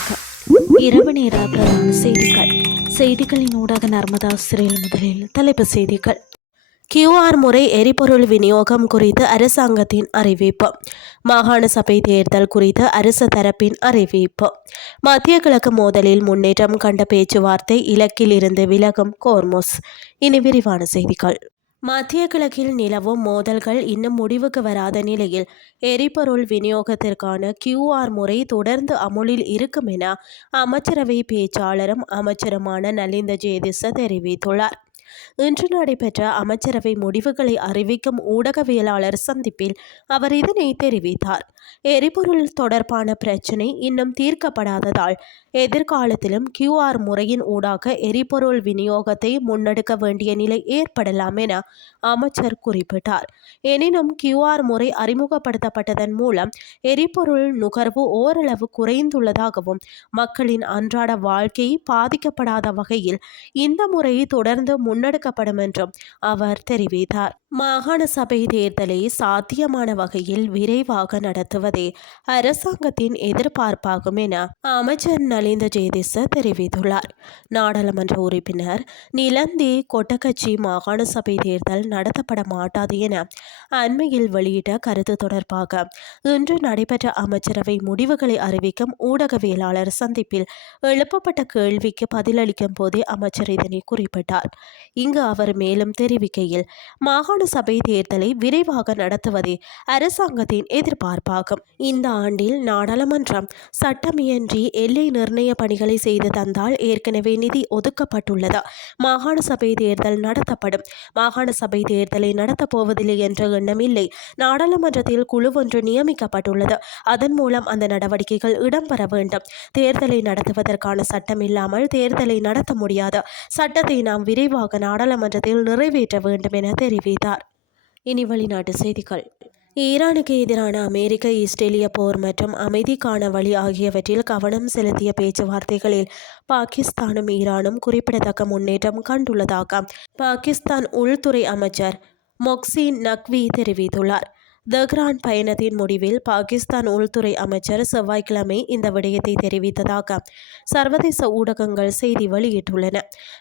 வணக்கம். இரவு நேர பிரதான செய்திகளின் ஊடாக நர்மதா சிறையில் முதலில் தலைப்புச் செய்திகள். QR முறை எரிபொருள் விநியோகம் குறித்து அரசாங்கத்தின் அறிவிப்பு. மாகாண சபை தேர்தல் குறித்து அரசு தரப்பின் அறிவிப்பு. மத்திய கிழக்கு மோதலில் முன்னேற்றம் கண்ட பேச்சுவார்த்தை இலக்கில் இருந்து விலகும் கோர்முஸ். இனி விரிவான செய்திகள். மத்திய கிழக்கில் நிலவும் மோதல்கள் இன்னும் முடிவுக்கு வராத நிலையில் எரிபொருள் விநியோகத்திற்கான QR முறை தொடர்ந்து அமுலில் இருக்கும் என அமைச்சரவை பேச்சாளரும் அமைச்சருமான நலிந்த ஜேதிச தெரிவித்துள்ளார். இன்று நடைபெற்ற அமைச்சரவை முடிவுகளை அறிவிக்கும் ஊடகவியலாளர் சந்திப்பில் அவர் இதனை தெரிவித்தார். எரிபொருள் தொடர்பான பிரச்சினை இன்னும் தீர்க்கப்படாததால் எதிர்காலத்திலும் QR முறையின் ஊடாக எரிபொருள் விநியோகத்தை முன்னெடுக்க வேண்டிய நிலை ஏற்படலாம் என அமைச்சர் குறிப்பிட்டார். எனினும் QR முறை அறிமுகப்படுத்தப்பட்டதன் மூலம் எரிபொருள் நுகர்வு ஓரளவு குறைந்துள்ளதாகவும் மக்களின் அன்றாட வாழ்க்கை பாதிக்கப்படாத வகையில் இந்த முறை தொடர்ந்து முன்னெடுக்கப்படும் என்றும் அவர் தெரிவித்தார். மாகாண சபை தேர்தலை சாத்தியமான வகையில் விரைவாக நடத்துவதே அரசாங்கத்தின் எதிர்பார்ப்பாகும் என அமைச்சர் நலிந்த ஜேதிச தெரிவித்துள்ளார். நாடாளுமன்ற உறுப்பினர் நிலந்தி கொட்டக்கச்சி மாகாண சபை தேர்தல் நடத்தப்பட மாட்டாது என அண்மையில் வெளியிட்ட கருத்து தொடர்பாக இன்று நடைபெற்ற அமைச்சரவை முடிவுகளை அறிவிக்கும் ஊடகவியலாளர் சந்திப்பில் எழுப்பப்பட்ட கேள்விக்கு பதிலளிக்கும் போதே அமைச்சர் இதனை குறிப்பிட்டார். இங்கு அவர் மேலும் தெரிவிக்கையில், மாகாண சபை தேர்தலை விரைவாக நடத்துவதே அரசாங்கத்தின் எதிர்பார்ப்பாகும். இந்த ஆண்டில் நாடாளுமன்றம் சட்டமியன்றி எல்லை நிர்ணய பணிகளை செய்து தந்தால் ஏற்கனவே நிதி ஒதுக்கப்பட்டுள்ளது. மாகாண சபை தேர்தல் நடத்தப்படும். மாகாண சபை தேர்தலை நடத்தப் போவதில்லை என்ற எண்ணம் இல்லை. நாடாளுமன்றத்தில் குழு ஒன்று நியமிக்கப்பட்டுள்ளது. அதன் மூலம் அந்த நடவடிக்கைகள் இடம்பெற வேண்டும். தேர்தலை நடத்துவதற்கான சட்டம் இல்லாமல் தேர்தலை நடத்த முடியாது. சட்டத்தை நாம் விரைவாக நாடாளுமன்றத்தில் நிறைவேற்ற வேண்டும் என தெரிவித்தார். இனி வெளிநாட்டு செய்திகள். ஈரானுக்கு எதிரான அமெரிக்க இஸ்ரேலிய போர் மற்றும் அமைதிக்கான வழி ஆகியவற்றில் கவனம் செலுத்திய பேச்சுவார்த்தைகளில் பாகிஸ்தானும் ஈரானும் குறிப்பிடத்தக்க முன்னேற்றம் கண்டுள்ளதாக பாகிஸ்தான் உள்துறை அமைச்சர் மொக்சின் நக்வி தெரிவித்துள்ளார். தெஹ்ரான் பயணத்தின் முடிவில் பாகிஸ்தான் உள்துறை அமைச்சர் செவ்வாய்க்கிழமை இந்த விடயத்தை தெரிவித்ததாக சர்வதேச ஊடகங்கள் செய்தி வெளியிட்டுள்ளன.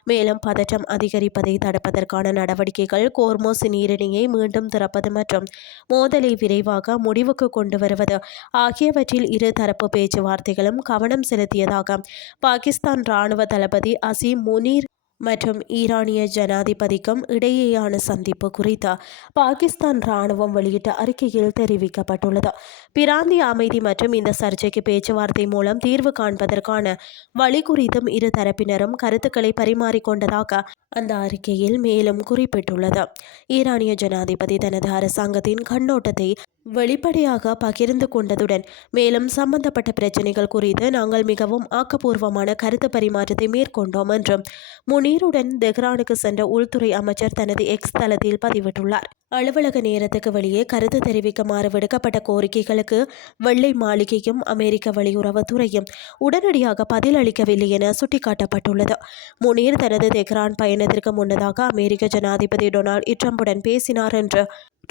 மேலும் பதற்றம் அதிகரிப்பதை தடுப்பதற்கான நடவடிக்கைகள், கோர்மோஸ் நீரிணையை மீண்டும் திறப்பது மற்றும் மோதலை விரைவாக முடிவுக்கு கொண்டு வருவது ஆகியவற்றில் இரு தரப்பு பேச்சுவார்த்தைகளும் கவனம் செலுத்தியதாக பாகிஸ்தான் இராணுவ தளபதி அசீம் முனீர் மற்றும் ஈரானிய ஜனாதிபதிக்கும் இடையேயான சந்திப்பு குறித்து பாகிஸ்தான் இராணுவம் வெளியிட்ட அறிக்கையில் தெரிவிக்கப்பட்டுள்ளது. பிராந்திய அமைதி மற்றும் இந்த சர்ச்சைக்கு பேச்சுவார்த்தை மூலம் தீர்வு காண்பதற்கான வழி குறித்தும் இரு தரப்பினரும் கருத்துக்களை பரிமாறிக்கொண்டதாக அந்த அறிக்கையில் மேலும் குறிப்பிட்டுள்ளது. ஈரானிய ஜனாதிபதி தனது அரசாங்கத்தின் கண்ணோட்டத்தை வெளிப்படையாக பகிர்ந்து கொண்டதுடன் மேலும் சம்பந்தப்பட்ட பிரச்சினைகள் குறித்து நாங்கள் மிகவும் ஆக்கப்பூர்வமான கருத்து பரிமாற்றத்தை மேற்கொண்டோம் என்றும் முனீருடன் தெஹ்ரானுக்கு சென்ற உள்துறை அமைச்சர் தனது எக்ஸ் தளத்தில் பதிவிட்டுள்ளார். அலுவலக நேரத்துக்கு வெளியே கருத்து தெரிவிக்குமாறு விடுக்கப்பட்ட கோரிக்கைகளுக்கு வெள்ளை மாளிகையும் அமெரிக்க வெளியுறவுத்துறையும் உடனடியாக பதில் அளிக்கவில்லை என சுட்டிக்காட்டப்பட்டுள்ளது. முனீர் தனது தெஹ்ரான் பயணத்திற்கு முன்னதாக அமெரிக்க ஜனாதிபதி டொனால்ட் ட்ரம்புடன் பேசினார் என்று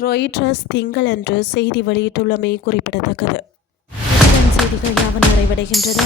ராய்ட்டர்ஸ் திங்களன்று செய்தி வெளியிட்டுள்ளமை குறிப்பிடத்தக்கது. செய்திகள் யாவும் நிறைவடைகின்றது.